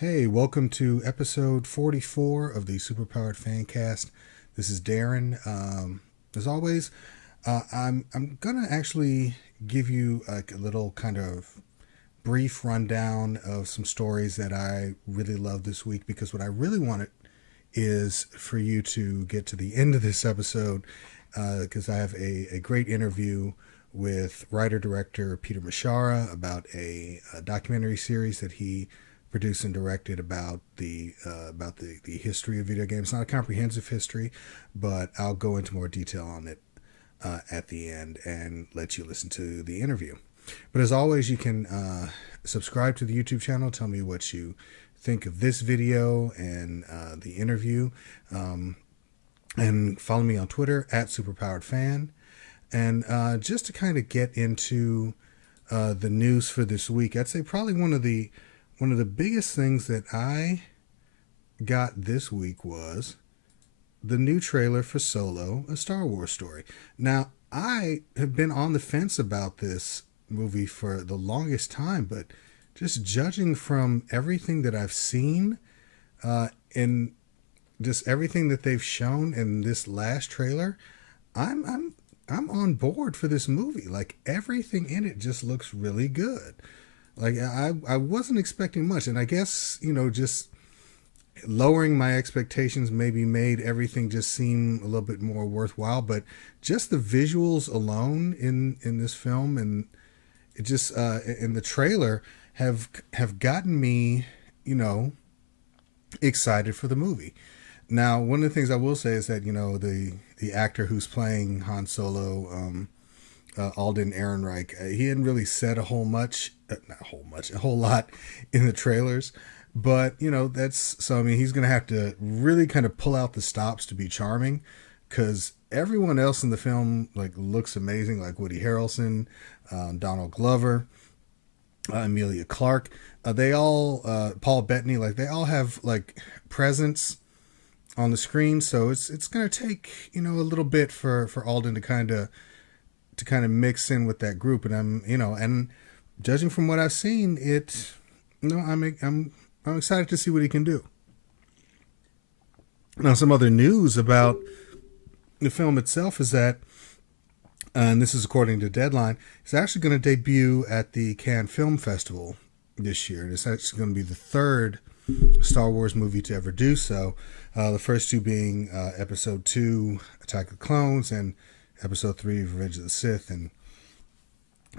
Hey, welcome to episode 44 of the Superpowered Fancast. This is Darren. As always, I'm gonna actually give you like a little kind of brief rundown of some stories that I really love this week, because what I really wanted is for you to get to the end of this episode, because I have a great interview with writer-director Peter Mishara about a documentary series that he produced and directed about the history of video games. Not a comprehensive history, but I'll go into more detail on it at the end and let you listen to the interview. But as always, you can subscribe to the YouTube channel. Tell me what you think of this video and the interview. And follow me on Twitter at SuperpoweredFan. And just to kind of get into the news for this week, I'd say probably one of the biggest things that I got this week was the new trailer for Solo, A Star Wars Story. Now, I have been on the fence about this movie for the longest time, but just judging from everything that I've seen and just everything that they've shown in this last trailer, I'm on board for this movie. Like, everything in it just looks really good. Like, I wasn't expecting much, and I guess, just lowering my expectations maybe made everything just seem a little bit more worthwhile. But just the visuals alone in this film, and it just in the trailer have gotten me, excited for the movie. Now, one of the things I will say is that the actor who's playing Han Solo, Alden Ehrenreich, he hadn't really said a whole lot in the trailers, but he's gonna have to really kind of pull out the stops to be charming, because everyone else in the film looks amazing, like Woody Harrelson, Donald Glover, Emilia Clarke, they all Paul Bettany, they all have presence on the screen. So it's gonna take a little bit for Alden to kind of mix in with that group. And and judging from what I've seen, I'm excited to see what he can do. Now, some other news about the film itself is that, and this is according to Deadline, it's actually going to debut at the Cannes Film Festival this year. It's actually going to be the third Star Wars movie to ever do so. The first two being Episode 2, Attack of the Clones, and Episode 3, Revenge of the Sith, and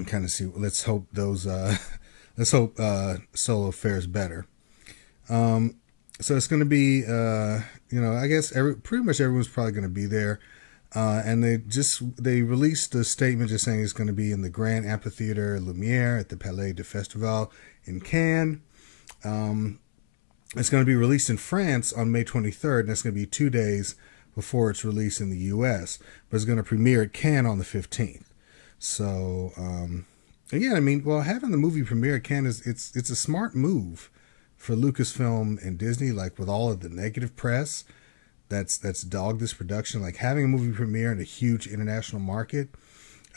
kind of see. Let's hope Solo fares better. So it's going to be, I guess pretty much everyone's probably going to be there. And they released a statement just saying it's going to be in the Grand Amphitheater Lumiere at the Palais de Festival in Cannes. It's going to be released in France on May 23rd, and it's going to be 2 days before it's released in the U.S., but it's going to premiere at Cannes on the 15th. So, again, having the movie premiere at Cannes it's a smart move for Lucasfilm and Disney, with all of the negative press that's dogged this production. Having a movie premiere in a huge international market,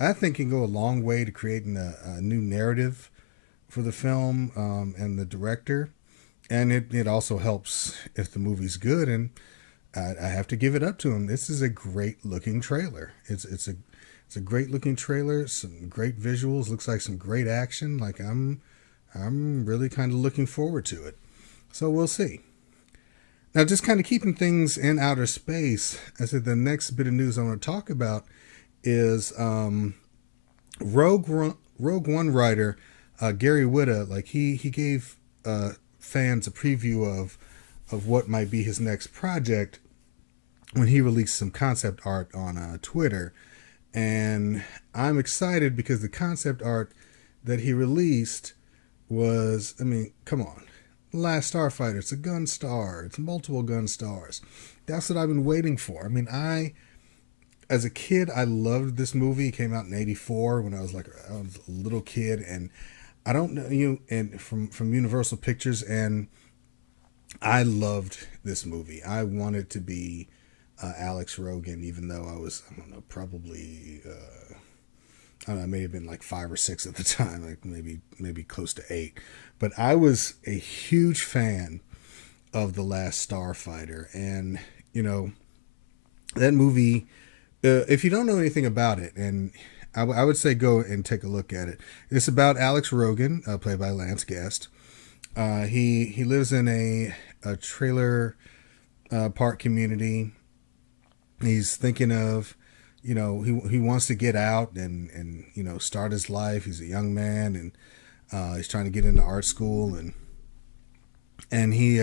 I think can go a long way to creating a new narrative for the film and the director. And it also helps if the movie's good, and I have to give it up to him. This is a great looking trailer. It's a great looking trailer. Some great visuals. Looks like some great action. I'm really kind of looking forward to it. So we'll see. Now, just kind of keeping things in outer space, I said the next bit of news I want to talk about is Rogue One writer Gary Whitta. He gave fans a preview of what might be his next project when he released some concept art on Twitter. And I'm excited because the concept art that he released was, come on. Last Starfighter, it's a gun star. It's multiple gun stars. That's what I've been waiting for. As a kid, I loved this movie. It came out in '84 when I was a little kid, and I don't know, and from Universal Pictures, and I loved this movie. I wanted to be Alex Rogan, even though I was, probably I don't know, it may have been like 5 or 6 at the time, like maybe close to 8. But I was a huge fan of The Last Starfighter, and that movie. If you don't know anything about it, and I would say go and take a look at it. It's about Alex Rogan, played by Lance Guest. He lives in a trailer park community. He's thinking of, he wants to get out and start his life. He's a young man, and he's trying to get into art school, and he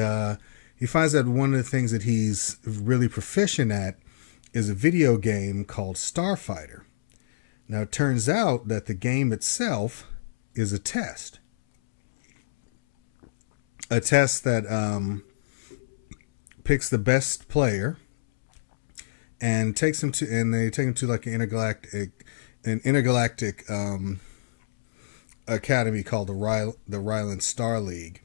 finds that one of the things that he's really proficient at is a video game called Starfighter. Now, it turns out that the game itself is a test. A test that picks the best player and they take him to like an intergalactic academy called the Rylan Star League.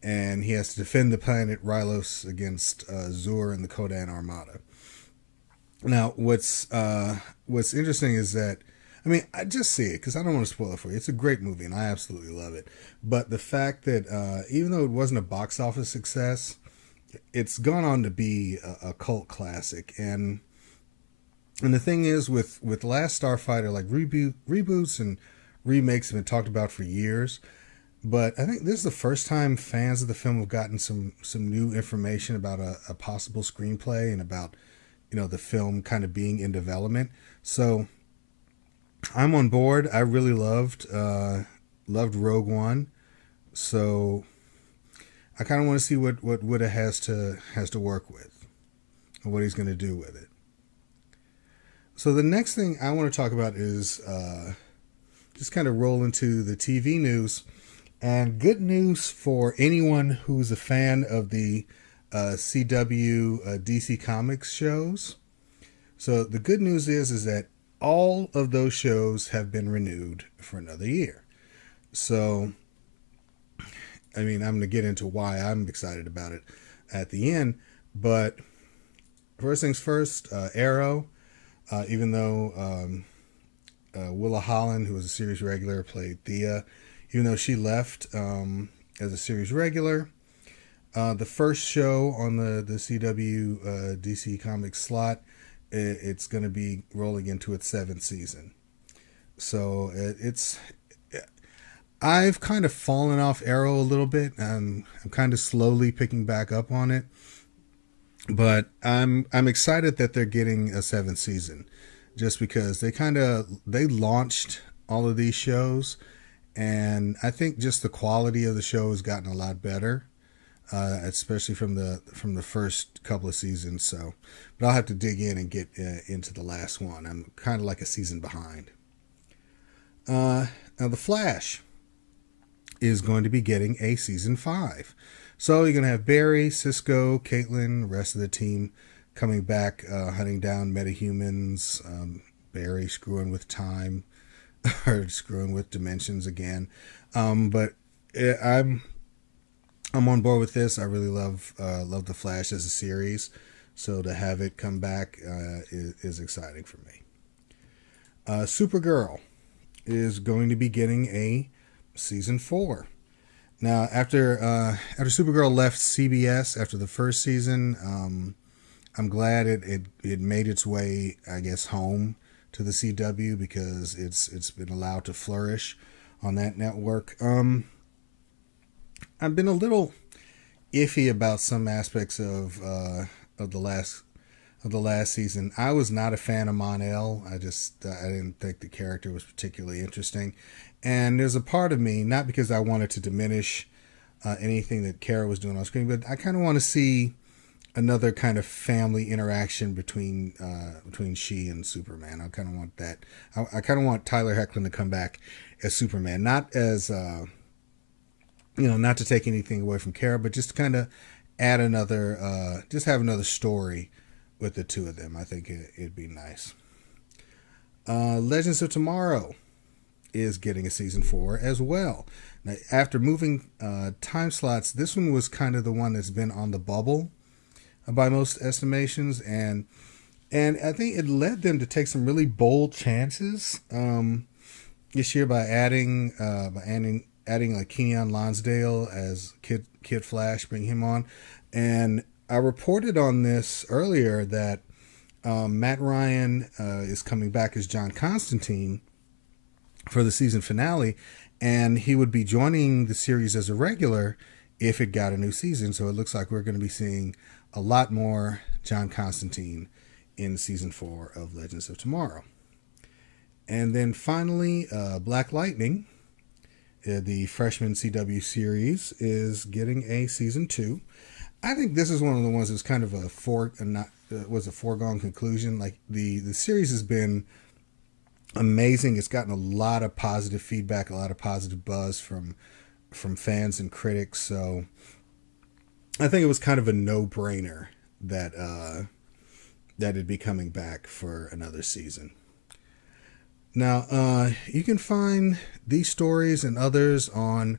And he has to defend the planet Rylos against Zur and the Kodan Armada. Now, what's interesting is that, I just see it because I don't want to spoil it for you. It's a great movie, and I absolutely love it. But the fact that even though it wasn't a box office success, it's gone on to be a cult classic. And the thing is, with Last Starfighter, like reboots and remakes have been talked about for years. But I think this is the first time fans of the film have gotten some new information about a possible screenplay and about the film kind of being in development. So I'm on board. I really loved Rogue One. So I kind of want to see what Woody has to work with and what he's going to do with it. So the next thing I want to talk about is just kind of roll into the TV news. And good news for anyone who's a fan of the CW DC Comics shows. So the good news is that all of those shows have been renewed for another year. So, I'm going to get into why I'm excited about it at the end. But first things first, Arrow, even though Willa Holland, who was a series regular, played Thea, even though she left as a series regular, the first show on the CW DC Comics slot, it's going to be rolling into its 7th season. So I've kind of fallen off Arrow a little bit. I'm kind of slowly picking back up on it, but I'm excited that they're getting a 7th season, just because they launched all of these shows. And I think just the quality of the show has gotten a lot better, especially from the first couple of seasons. So, but I'll have to dig in and get into the last one. I'm kind of like a season behind. Now, The Flash is going to be getting a season 5. So you're going to have Barry, Cisco, Caitlin, the rest of the team coming back, hunting down metahumans, Barry screwing with time. Or screwing with dimensions again, but I'm on board with this. I really love The Flash as a series, so to have it come back is exciting for me. Supergirl is going to be getting a season 4. Now, after Supergirl left CBS after the first season, I'm glad it made its way, I guess, home to the CW, because it's been allowed to flourish on that network. I've been a little iffy about some aspects of the last season. I was not a fan of Mon-El. I didn't think the character was particularly interesting, and there's a part of me, not because I wanted to diminish anything that Kara was doing on screen, but I kind of want to see another kind of family interaction between she and Superman. I kind of want that. I kind of want Tyler Hoechlin to come back as Superman, not as not to take anything away from Kara, but just to kind of add another, just have another story with the two of them. I think it'd be nice. Legends of Tomorrow is getting a season 4 as well. Now, after moving time slots, this one was kind of the one that's been on the bubble by most estimations, and I think it led them to take some really bold chances. this year by adding like Kenyon Lonsdale as Kid Flash, bring him on. And I reported on this earlier that Matt Ryan is coming back as John Constantine for the season finale, and he would be joining the series as a regular if it got a new season. So it looks like we're going to be seeing a lot more John Constantine in season 4 of Legends of Tomorrow. And then finally, Black Lightning, the freshman CW series, is getting a season 2. I think this is one of the ones that's kind of a foregone conclusion. Like the series has been amazing. It's gotten a lot of positive feedback, a lot of positive buzz from fans and critics. So I think it was kind of a no-brainer that it'd be coming back for another season. Now, you can find these stories and others on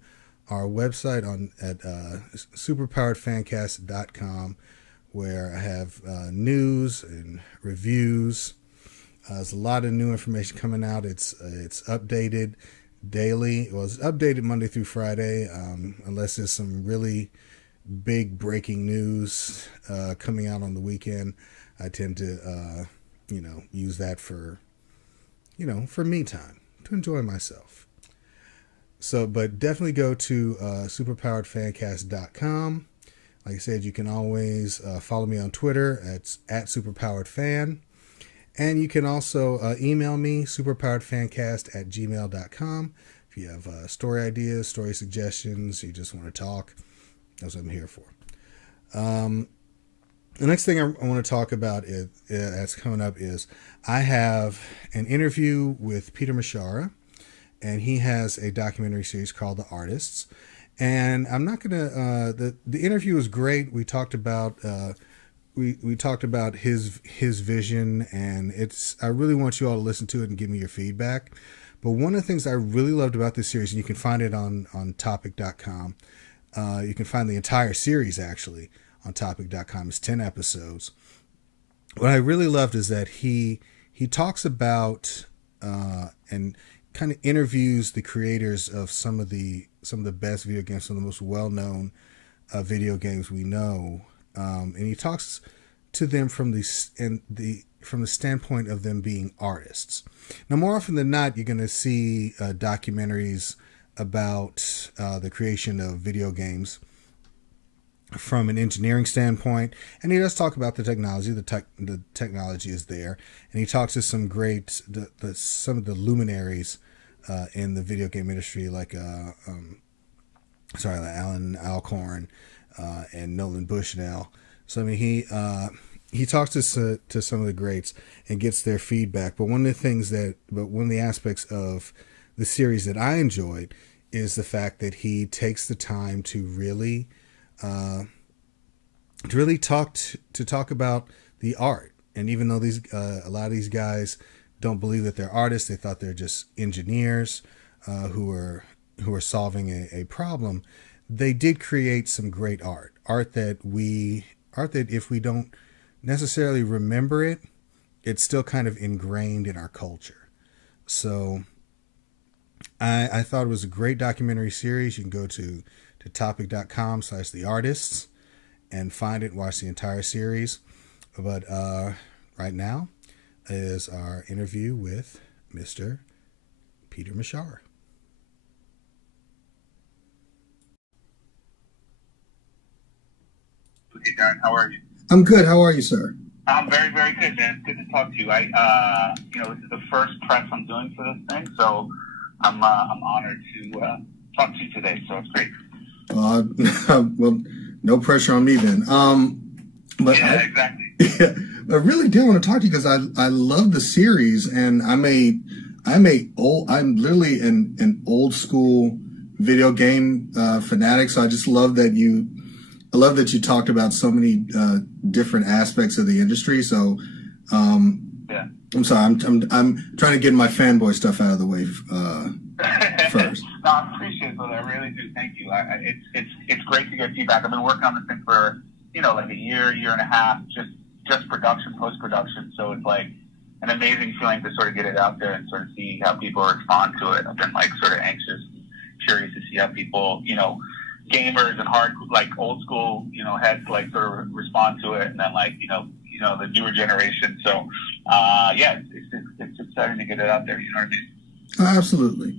our website at superpoweredfancast.com, where I have news and reviews. There's a lot of new information coming out. It's updated daily. Well, it's updated Monday through Friday, unless there's some really big breaking news coming out on the weekend. I tend to, use that for me time, to enjoy myself. So, but definitely go to superpoweredfancast.com. Like I said, you can always follow me on Twitter at superpoweredfan. And you can also email me, superpoweredfancast@gmail.com. If you have story ideas, story suggestions, you just want to talk, that's what I'm here for. The next thing I want to talk about that's coming up is I have an interview with Peter Mishara, and he has a documentary series called The Artists. And I'm not going to, the interview was great. We talked about, we talked about his vision, and I really want you all to listen to it and give me your feedback. But one of the things I really loved about this series, and you can find it on topic.com. You can find the entire series actually on topic.com. It's 10 episodes. What I really loved is that he talks about and kind of interviews the creators of some of the best video games, some of the most well-known video games we know, and he talks to them from the standpoint of them being artists. Now, more often than not, you're going to see documentaries about the creation of video games from an engineering standpoint, and he does talk about the technology. The technology is there, and he talks to some great some of the luminaries in the video game industry, like Alan Alcorn and Nolan Bushnell. So I mean, he talks to some of the greats and gets their feedback. But one of the aspects of the series that I enjoyed is the fact that he takes the time to really talk about the art. And even though a lot of these guys don't believe that they're artists, they thought they're just engineers who are solving a problem, they did create some great art that if we don't necessarily remember it, it's still kind of ingrained in our culture. So I thought it was a great documentary series. You can go to topic.com/theartists and find it, watch the entire series. But right now is our interview with Mr. Peter Mishara. Okay, Darren, how are you? I'm good. How are you, sir? I'm very, very good, man. It's good to talk to you. This is the first press I'm doing for this thing, so I'm honored to talk to you today. So it's great. Well, no pressure on me then. But yeah, exactly. Yeah, I really did want to talk to you because I love the series, and I'm literally an old school video game fanatic. So I just love that you talked about so many different aspects of the industry. So yeah, I'm sorry, I'm trying to get my fanboy stuff out of the way first. No, I appreciate it, brother. I really do. Thank you. It's great to get feedback. I've been working on this thing for like a year and a half, just production, post production. So it's like an amazing feeling to sort of get it out there and sort of see how people respond to it. I've been like sort of anxious, curious to see how people, gamers and old school, heads like sort of respond to it, and then the newer generation. So, it's exciting to get it out there. You know what I mean? Absolutely.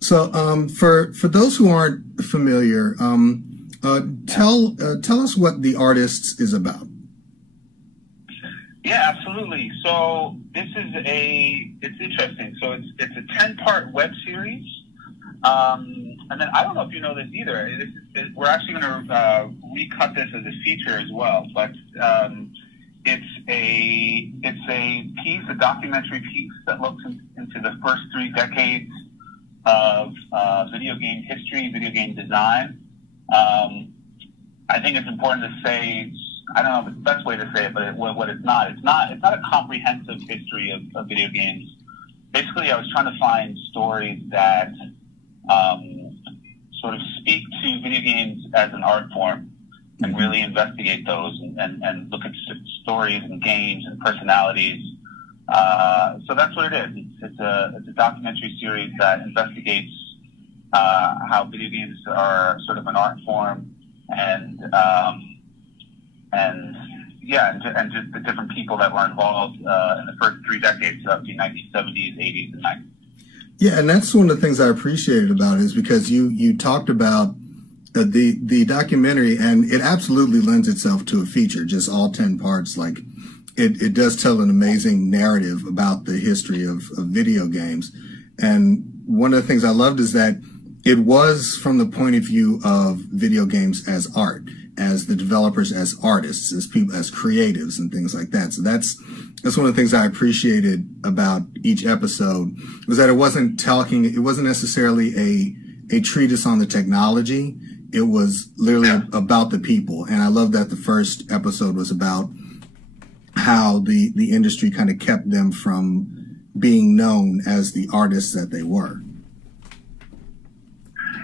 So, for those who aren't familiar, tell us what The Artists is about. Yeah, absolutely. So this is it's interesting. So it's a 10-part web series. And then I don't know if you know this either. We're actually going to recut this as a feature as well. But it's a documentary piece that looks into the first 3 decades of video game history, video game design. I think it's important to say, I don't know if it's the best way to say it, but what it's not a comprehensive history of video games. Basically, I was trying to find stories that sort of speak to video games as an art form and really investigate those and look at stories and games and personalities. So that's what it is. It's a documentary series that investigates how video games are sort of an art form and just the different people that were involved in the first 3 decades of the 1970s, 80s, and 90s. Yeah, and that's one of the things I appreciated about it is because you talked about the documentary, and it absolutely lends itself to a feature, just all 10 parts. Like it does tell an amazing narrative about the history of video games. And one of the things I loved is that it was from the point of view of video games as art, as the developers, as artists, as people, as creatives and things like that. So that's one of the things I appreciated about each episode was that it wasn't necessarily a treatise on the technology. It was literally about the people. And I love that the first episode was about how the industry kind of kept them from being known as the artists that they were.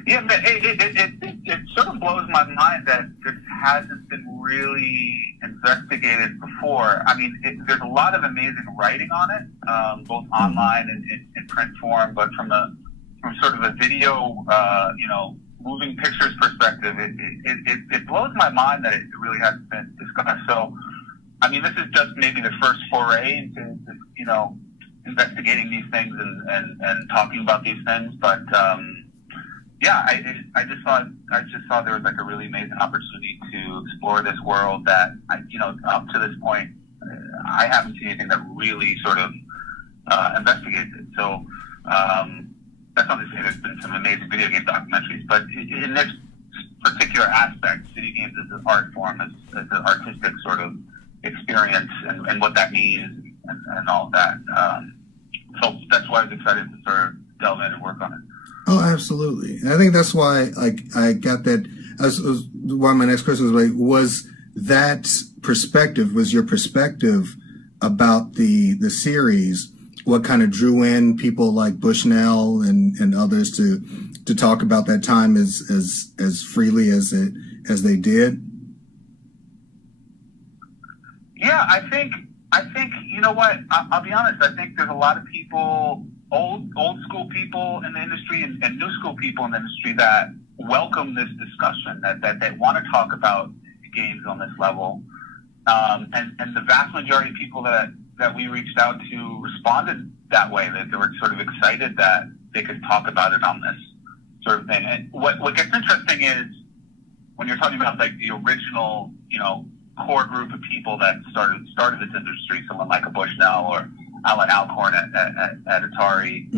Yeah, but it sort of blows my mind that this hasn't been really investigated before. I mean, there's a lot of amazing writing on it, both online and in print form, but from sort of a video, moving pictures perspective, it blows my mind that it really hasn't been discussed. So, I mean, this is just maybe the first foray into, investigating these things and talking about these things, but, I just thought there was like a really amazing opportunity to explore this world that up to this point I haven't seen anything that really sort of investigates it. So that's not to say there's been some amazing video game documentaries, but in this particular aspect, video games as an art form, as an artistic sort of experience, and what that means and all of that. So that's why I was excited to sort of delve in and work on it. Oh, absolutely. And I think that's why I got that. Why my next question was was that perspective, was your perspective about the series, what kind of drew in people like Bushnell and others to talk about that time as freely as they did? Yeah, I think you know what? I'll be honest. I think there's a lot of people, old school people in the industry and new school people in the industry that welcome this discussion, that they want to talk about games on this level. And the vast majority of people that we reached out to responded that way, that they were sort of excited that they could talk about it on this sort of thing. And what gets interesting is when you're talking about like the original, core group of people that started this industry, someone like a Bushnell or Alan Alcorn at Atari,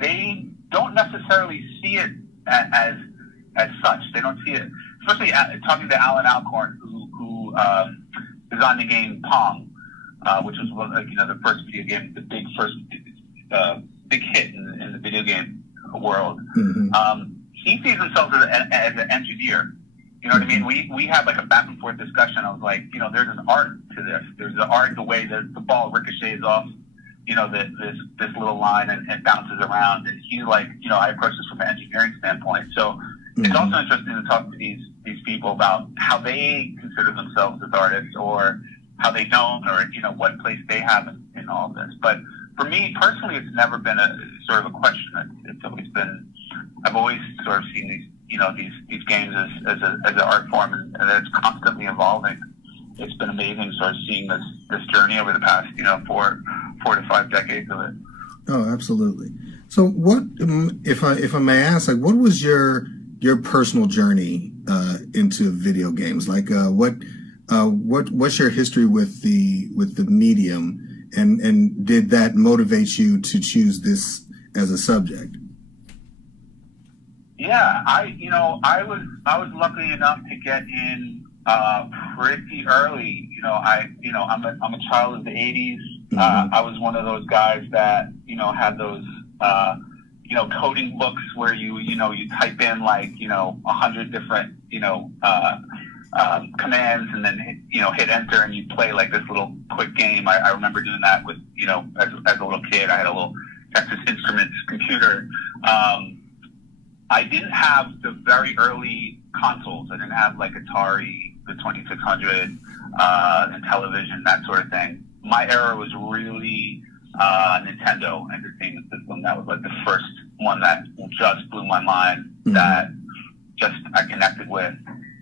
they don't necessarily see it as such. They don't see it, especially talking to Alan Alcorn, who designed the game Pong, which was the first video game, the big hit in the video game world. He sees himself as an engineer. You know what I mean? We had like a back and forth discussion. I was like, there's an art to this. There's an art in the way that the ball ricochets off, this little line and bounces around. And he's like, I approach this from an engineering standpoint. So it's also interesting to talk to these people about how they consider themselves as artists, or how they don't, or what place they have in all of this. But for me personally, it's never been a sort of a question. It's always been, I've always sort of seen these games as an art form, and that it's constantly evolving. It's been amazing sort of seeing this journey over the past 4 to 5 decades of it. Oh, absolutely. So what, if I may ask, like, what was your personal journey into video games? Like, what's your history with the medium, and did that motivate you to choose this as a subject? Yeah, I was lucky enough to get in pretty early. I'm a child of the '80s. I was one of those guys that had those coding books where you type in like 100 different commands, and then hit enter, and you play like this little quick game. I remember doing that with as a little kid. I had a little Texas Instruments computer. I didn't have the very early consoles. I didn't have like Atari, the 2600, and television, that sort of thing. My era was really Nintendo Entertainment System. That was like the first one that just blew my mind, that just I connected with.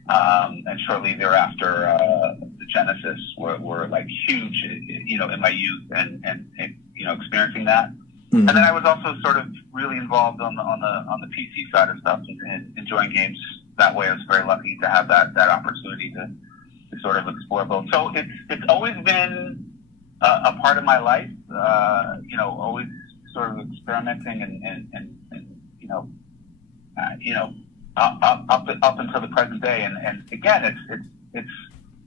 And shortly thereafter, the Genesis were like huge, in my youth, and experiencing that. And then I was also sort of really involved on the PC side of stuff, and enjoying games that way. I was very lucky to have that opportunity to sort of explore both. So it's always been a part of my life. Always sort of experimenting and up until the present day. And again, it's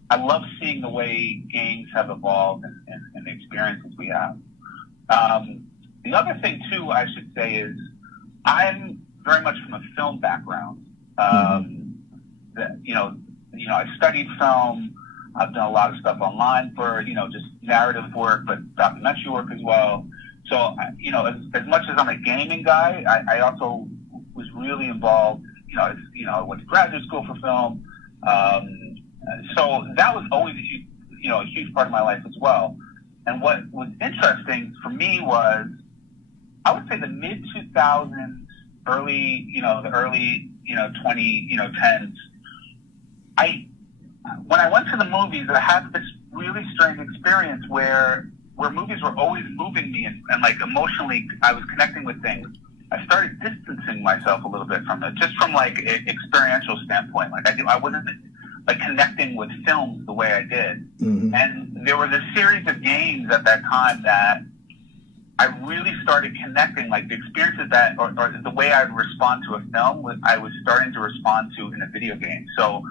I love seeing the way games have evolved and the experiences we have. The other thing too, I should say, is I'm very much from a film background. I've studied film. I've done a lot of stuff online for just narrative work, but documentary work as well. So as much as I'm a gaming guy, I also was really involved. I went to graduate school for film, so that was always a huge part of my life as well. And what was interesting for me was, I would say the mid 2000s, the early 2010s. When I went to the movies, I had this really strange experience where movies were always moving me, and like emotionally, I was connecting with things. I started distancing myself a little bit from it, just from like an experiential standpoint. Like I wasn't like connecting with films the way I did. And there was a series of games at that time that I really started connecting, like the experiences that, or the way I would respond to a film, I was starting to respond to in a video game. So,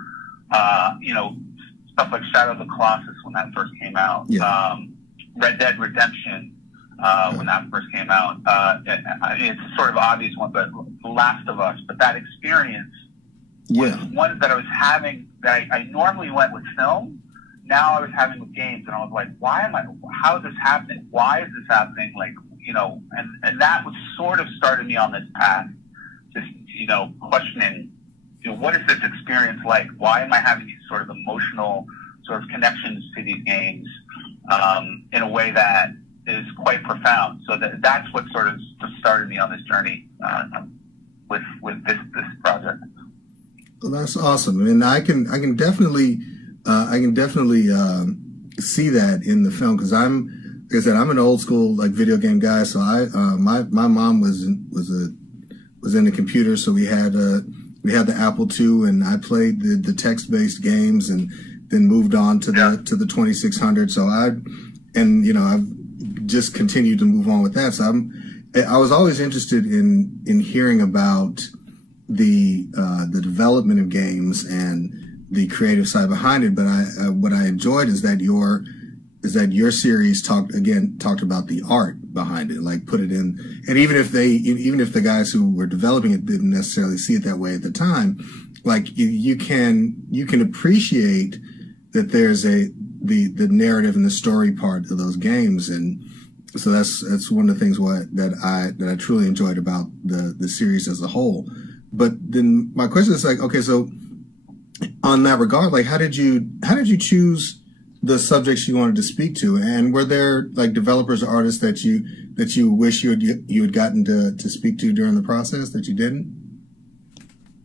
stuff like Shadow of the Colossus when that first came out, Red Dead Redemption when that first came out. It's a sort of obvious one, but The Last of Us. But that experience was one that I was having, that I normally went with film. Now I was having with games, and I was like, how is this happening? Why is this happening? Like, and that was sort of started me on this path, just, questioning, what is this experience like? Why am I having these sort of emotional sort of connections to these games, in a way that is quite profound? So that's what sort of started me on this journey, with this project. Well, that's awesome. I mean, I can definitely see that in the film, because like I said, I'm an old school like video game guy. So my mom was in the computer, so we had the Apple II, and I played the text based games, and then moved on to the 2600. So I've just continued to move on with that. So I was always interested in hearing about the development of games and the creative side behind it. But what I enjoyed is that your series talked about the art behind it, like put it in. And even if the guys who were developing it didn't necessarily see it that way at the time, like you can appreciate that there's the narrative and the story part of those games. And so that's one of the things that I truly enjoyed about the series as a whole. But then my question is like, okay, so on that regard, like how did you choose the subjects you wanted to speak to? And were there like developers or artists that you wish you had gotten to speak to during the process that you didn't?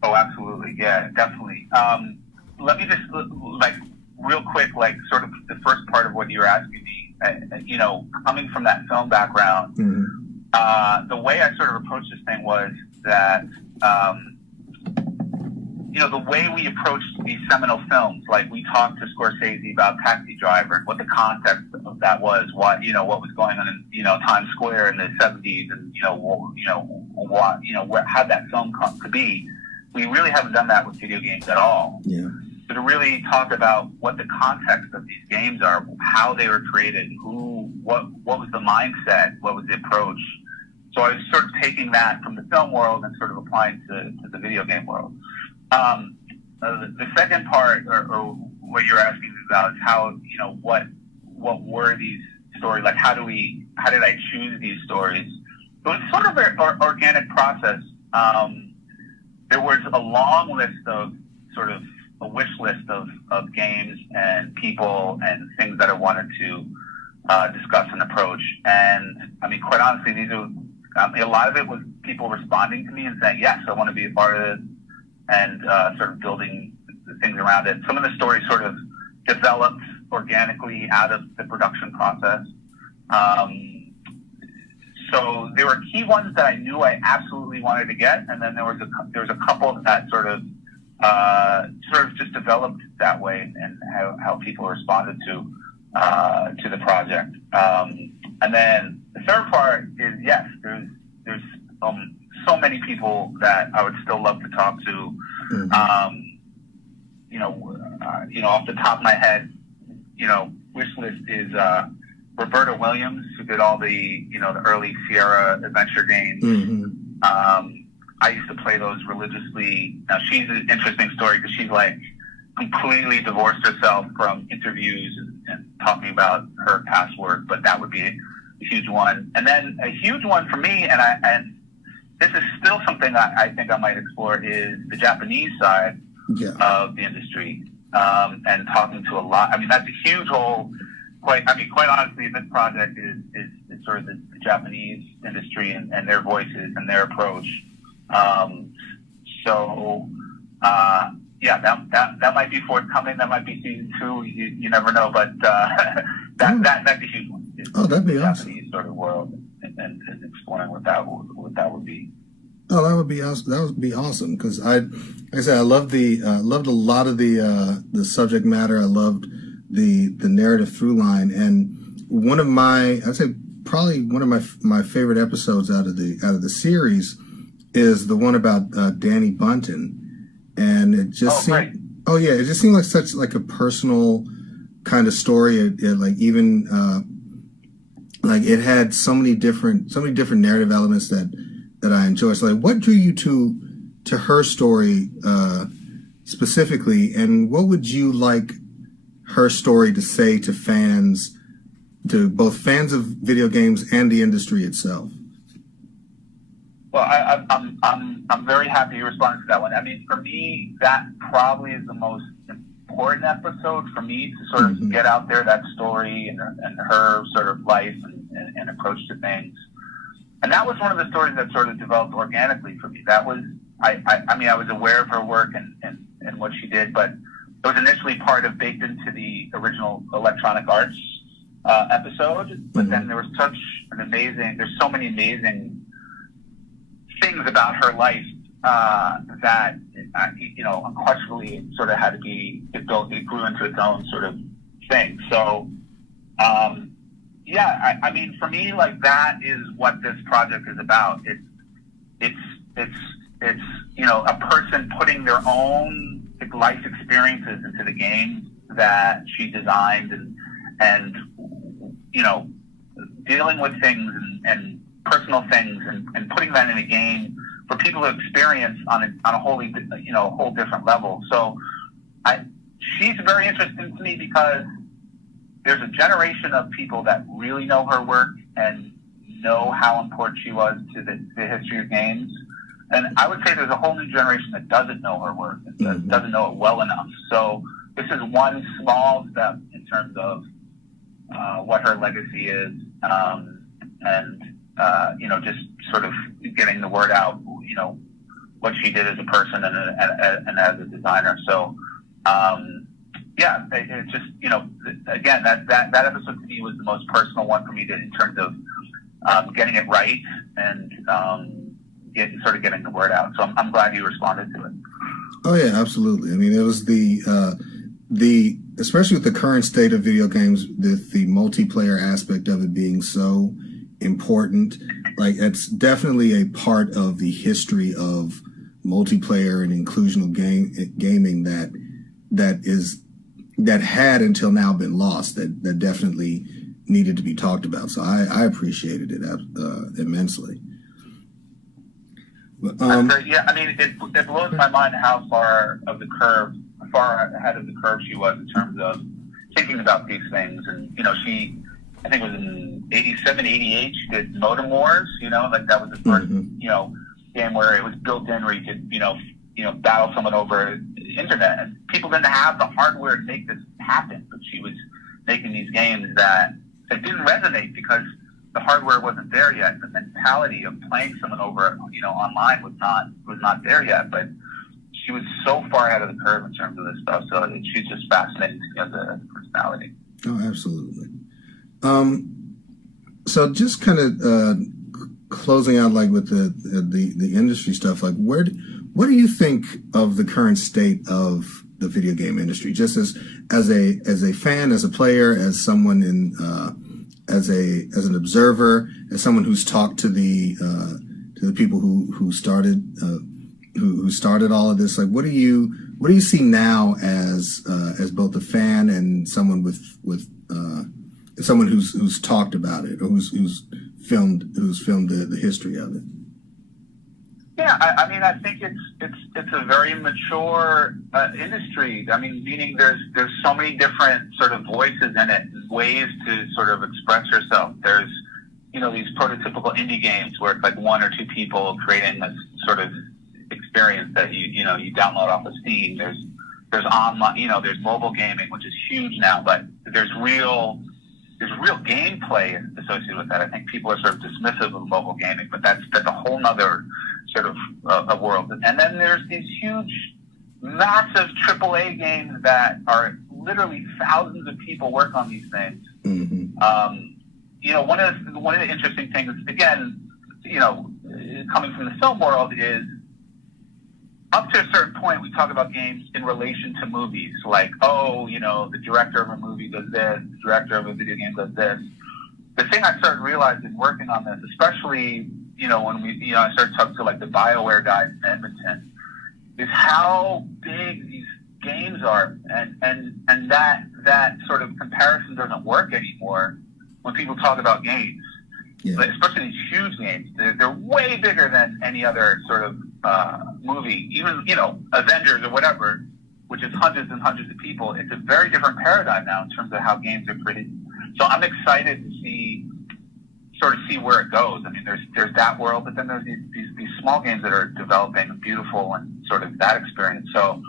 Oh, absolutely. Yeah, definitely. Let me just like real quick, like sort of the first part of what you were asking me, you know, coming from that film background, the way I sort of approached this thing was that, you know, the way we approached these seminal films, like we talked to Scorsese about Taxi Driver and what the context of that was, what was going on in, you know, Times Square in the 70s, and, how that film come to be. We really haven't done that with video games at all. Yeah. So to really talk about what the context of these games are, how they were created, what was the mindset, what was the approach. So I was sort of taking that from the film world and sort of applying to the video game world. The second part, or what you're asking me about, is how, you know, what were these stories? Like, how did I choose these stories? It was sort of an organic process. There was a long list of sort of a wish list of games and people and things that I wanted to discuss and approach. And I mean, quite honestly, a lot of it was people responding to me and saying, yes, I want to be a part of this, and sort of building the things around it. Some of the stories sort of developed organically out of the production process. So there were key ones that I knew I absolutely wanted to get, and then there was a couple that sort of just developed that way, and how people responded to the project. And then the third part is, yes, there's so many people that I would still love to talk to. Off the top of my head, wish list is Roberta Williams, who did all the early Sierra adventure games. I used to play those religiously. Now, she's an interesting story because she's like completely divorced herself from interviews and talking about her past work, but that would be a huge one. And then a huge one for me, and this is still something I think I might explore, is the Japanese side of the industry, and talking to a lot. I mean, that's a huge hole. Quite honestly, this project is sort of the Japanese industry and their voices and their approach. That might be forthcoming. That might be season 2. You never know, but that'd be a huge one. That'd be the awesome. Japanese sort of world, and exploring what that would be. Oh, that would be awesome. That would be awesome, because like I said, I loved loved a lot of the subject matter. I loved the narrative through line, and I'd say probably one of my favorite episodes out of the series is the one about Danny Bunton, and it just seemed, it just seemed like such like a personal kind of story. It like even like it had so many different narrative elements that I enjoy. So like, what drew you to her story specifically, and what would you like her story to say to fans, to both fans of video games and the industry itself? Well, I'm very happy you responded to that one. I mean, for me, that probably is the most important episode for me, to sort of get out there that story and her sort of life and approach to things. And that was one of the stories that sort of developed organically for me. That was, I mean, I was aware of her work and what she did, but it was initially baked into the original Electronic Arts episode. But then there was there's so many amazing things about her life that, unquestionably it sort of had to be, it grew into its own sort of thing. So, I mean, for me, like, that is what this project is about. It's a person putting their own life experiences into the games that she designed, and dealing with things and personal things and putting that in a game for people to experience on a whole different level. So she's very interesting to me because there's a generation of people that really know her work and know how important she was to the history of games. And I would say there's a whole new generation that doesn't know her work, and doesn't know it well enough. So this is one small step in terms of what her legacy is, and just sort of getting the word out, what she did as a person and as a designer. So, it's just, again, that episode to me was the most personal one for me in terms of getting it right and getting the word out. So I'm glad you responded to it. Oh yeah, absolutely. I mean, it was the especially with the current state of video games, the multiplayer aspect of it being so important. Like, it's definitely a part of the history of multiplayer and inclusional gaming that had until now been lost. That definitely needed to be talked about. So I appreciated it immensely. Yeah, I mean, it blows my mind how far ahead of the curve she was in terms of thinking about these things. And, she, I think it was in 87, 88, she did Modem Wars, like that was the first, game where it was built in where you could, battle someone over the internet. And people didn't have the hardware to make this happen, but she was making these games that didn't resonate because the hardware wasn't there yet. The mentality of playing someone over, online was not there yet. But she was so far ahead of the curve in terms of this stuff. So she's just fascinating to me as a personality. Oh, absolutely. So just kind of closing out, like with the industry stuff, like what do you think of the current state of the video game industry? Just as a fan, as a player, as someone as an observer, as someone who's talked to the people who started all of this. Like, what do you see now as both a fan and someone with someone who's talked about it, or who's filmed the history of it? Yeah, I mean, I think it's a very mature industry. I mean, meaning there's so many different sort of voices in it, ways to sort of express yourself. There's, these prototypical indie games where it's like one or two people creating this sort of experience that you download off of Steam. There's online, there's mobile gaming, which is huge now, but there's real gameplay associated with that. I think people are sort of dismissive of mobile gaming, but that's a whole nother sort of a world. And then there's these huge, massive AAA games that are literally thousands of people work on these things. Mm-hmm. One of the interesting things, again, coming from the film world, is up to a certain point, we talk about games in relation to movies. Like, the director of a movie does this, the director of a video game does this. The thing I started realizing working on this, especially, when I started talking to like the BioWare guys in Edmonton, is how big these games are, and that sort of comparison doesn't work anymore when people talk about games. Yeah. But especially these huge games, they're way bigger than any other sort of movie. Even Avengers or whatever, which is hundreds and hundreds of people. It's a very different paradigm now in terms of how games are created. So I'm excited to see where it goes. I mean, there's that world, but then there's these small games that are developing and beautiful and sort of that experience. So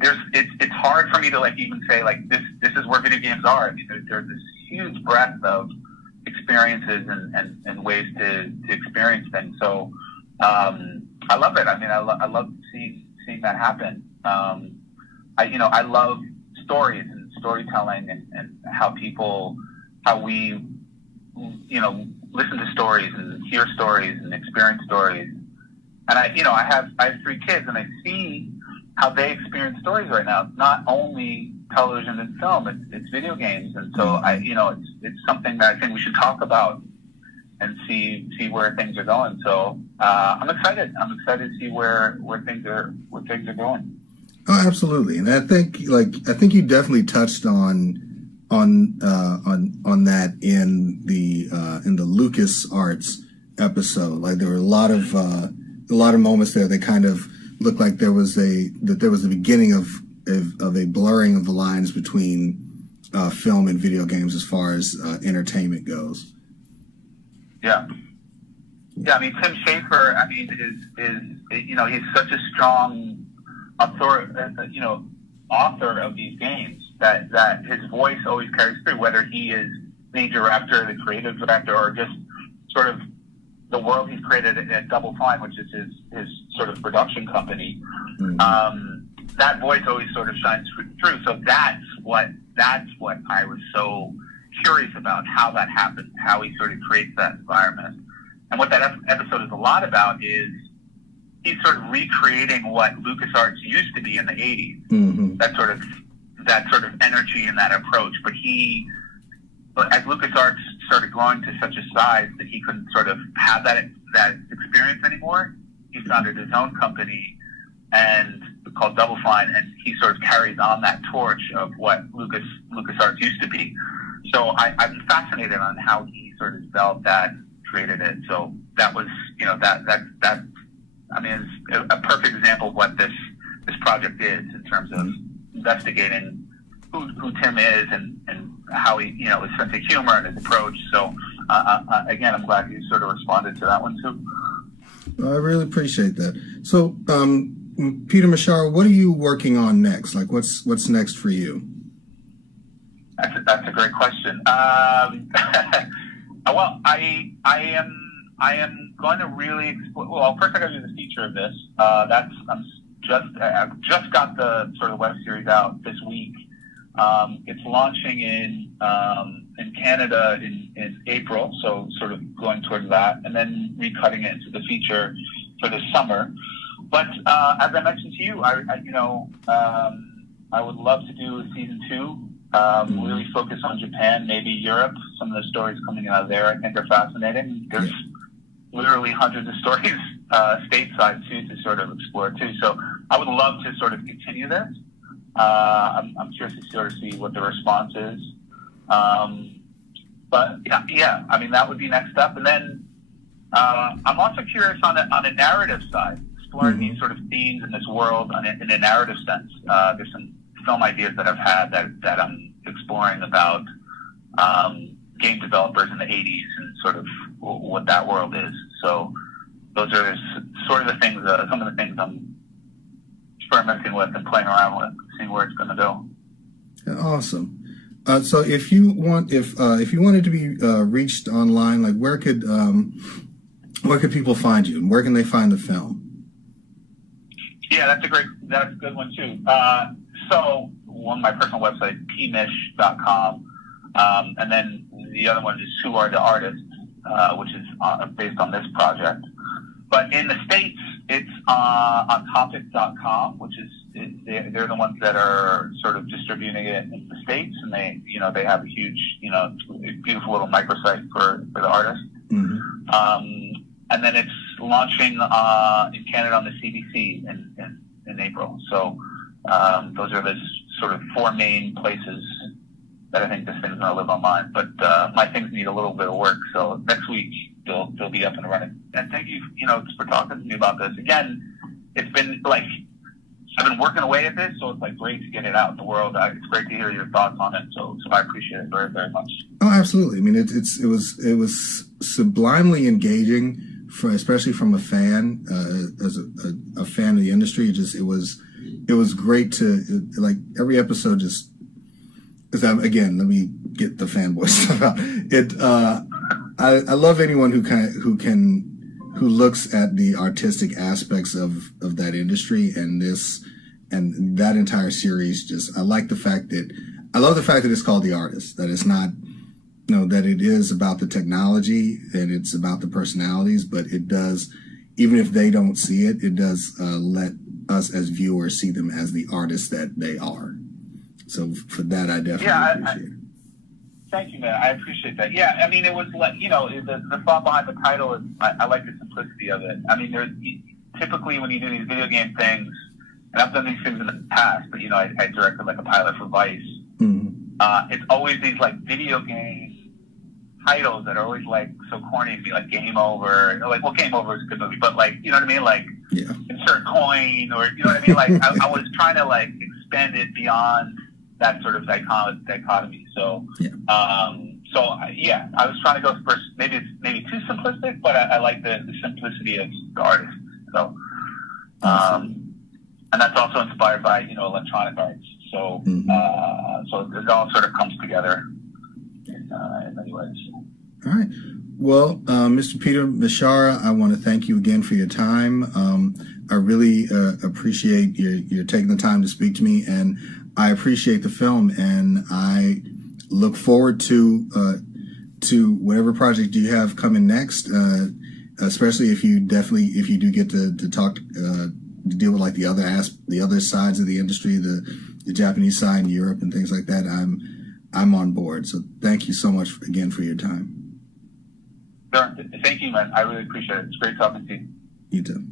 it's hard for me to even say this is where video games are. I mean, there's this huge breadth of experiences and ways to experience things. So I love it. I mean, I love seeing that happen. I love stories and storytelling and how we listen to stories and hear stories and experience stories. And I have 3 kids, and I see how they experience stories right now. It's not only television and film; it's video games. And so it's something that I think we should talk about and see where things are going. So I'm excited. I'm excited to see where things are going. Oh, absolutely. And I think you definitely touched on that in the Lucas Arts episode. Like, there were a lot of moments there that kind of looked like there was the beginning of a blurring of the lines between film and video games as far as entertainment goes. Yeah. I mean, Tim Schafer, I mean, is he's such a strong author of these games, that his voice always carries through, whether he is the director, the creative director, or just sort of the world he's created at Double Fine, which is his sort of production company. That voice always sort of shines through. So that's what I was so curious about, how that happens, how he sort of creates that environment. And what that episode is a lot about is he's sort of recreating what LucasArts used to be in the 80s. Mm-hmm. That sort of energy and that approach. But as LucasArts started growing to such a size that he couldn't sort of have that experience anymore, he founded his own company and called Double Fine, and he sort of carries on that torch of what LucasArts used to be. So I'm fascinated on how he sort of developed that, created it. So that was, that I mean, is a perfect example of what this project is in terms of investigating who Tim is and how he, his sense of humor and his approach. So again, I'm glad you sort of responded to that one too. I really appreciate that. So, Peter Mishara, what are you working on next? Like, what's next for you? That's a great question. Well, I am going to really explore. Well, first I got to do the feature of this. I've just got the sort of web series out this week. It's launching in Canada in April, so sort of going towards that, and then recutting it into the feature for the summer. But as I mentioned to you, I would love to do a season 2. Really focus on Japan, maybe Europe. Some of the stories coming out of there I think are fascinating. There's literally hundreds of stories stateside too to sort of explore too. So I would love to sort of continue this. I'm curious to sort of see what the response is. But yeah, I mean that would be next step. And then I'm also curious on a narrative side, exploring these sort of themes in this world in a narrative sense. There's some film ideas that I've had that I'm exploring about game developers in the 80s and sort of what that world is. So those are sort of the things, some of the things I'm experimenting with and playing around with, seeing where it's going to go. Awesome. So if you wanted to be reached online, like where could people find you, and where can they find the film? Yeah, that's a good one too. So one, my personal website, pmish.com, and then the other one is Who Are the Artists, which is based on this project. But in the States, it's on topic.com, which is they're the ones that are sort of distributing it in the States, and they have a huge, beautiful little microsite for the artists. Mm-hmm. And then it's launching in Canada on the CBC in April. So those are the sort of 4 main places that I think this thing's going to live online. But my things need a little bit of work, so next week they'll be up and running. And thank you, for talking to me about this. Again, it's been like I've been working away at this, so it's like great to get it out in the world. It's great to hear your thoughts on it. So I appreciate it very, very much. Oh, absolutely. I mean, it was sublimely engaging, especially from a fan, as a fan of the industry. It was great to, like, every episode just, again, let me get the fanboy stuff out. I love anyone who looks at the artistic aspects of that industry, and that entire series. I love the fact that it's called The Artist, that it's not, that it is about the technology and it's about the personalities, but it does, even if they don't see it, it does let us as viewers see them as the artists that they are. So for that, I definitely appreciate it. Thank you, man. I appreciate that. Yeah, I mean, it was like, the thought behind the title is, I like the simplicity of it. I mean, typically when you do these video game things, and I've done these things in the past, but, I directed like a pilot for Vice. Mm-hmm. It's always these like video game titles that are always like so corny and be like Game Over. Like, well, Game Over is a good movie, but like, you know what I mean? Like, insert coin, or, you know what I mean? Like, I was trying to like expand it beyond that sort of dichotomy. So, I was trying to go first. Maybe it's too simplistic, but I like the simplicity of the artist. So, and that's also inspired by electronic arts. So, Mm-hmm. So it all sort of comes together in many ways. All right. Well, Mr. Peter Mishara, I want to thank you again for your time. I really appreciate your taking the time to speak to me, and I appreciate the film, and I look forward to whatever project you have coming next, especially if you do get to talk to deal with like the other sides of the industry, the Japanese side in Europe and things like that. I'm on board. So thank you so much again for your time. Sure. Thank you, man. I really appreciate it. It's great talking to you. You too.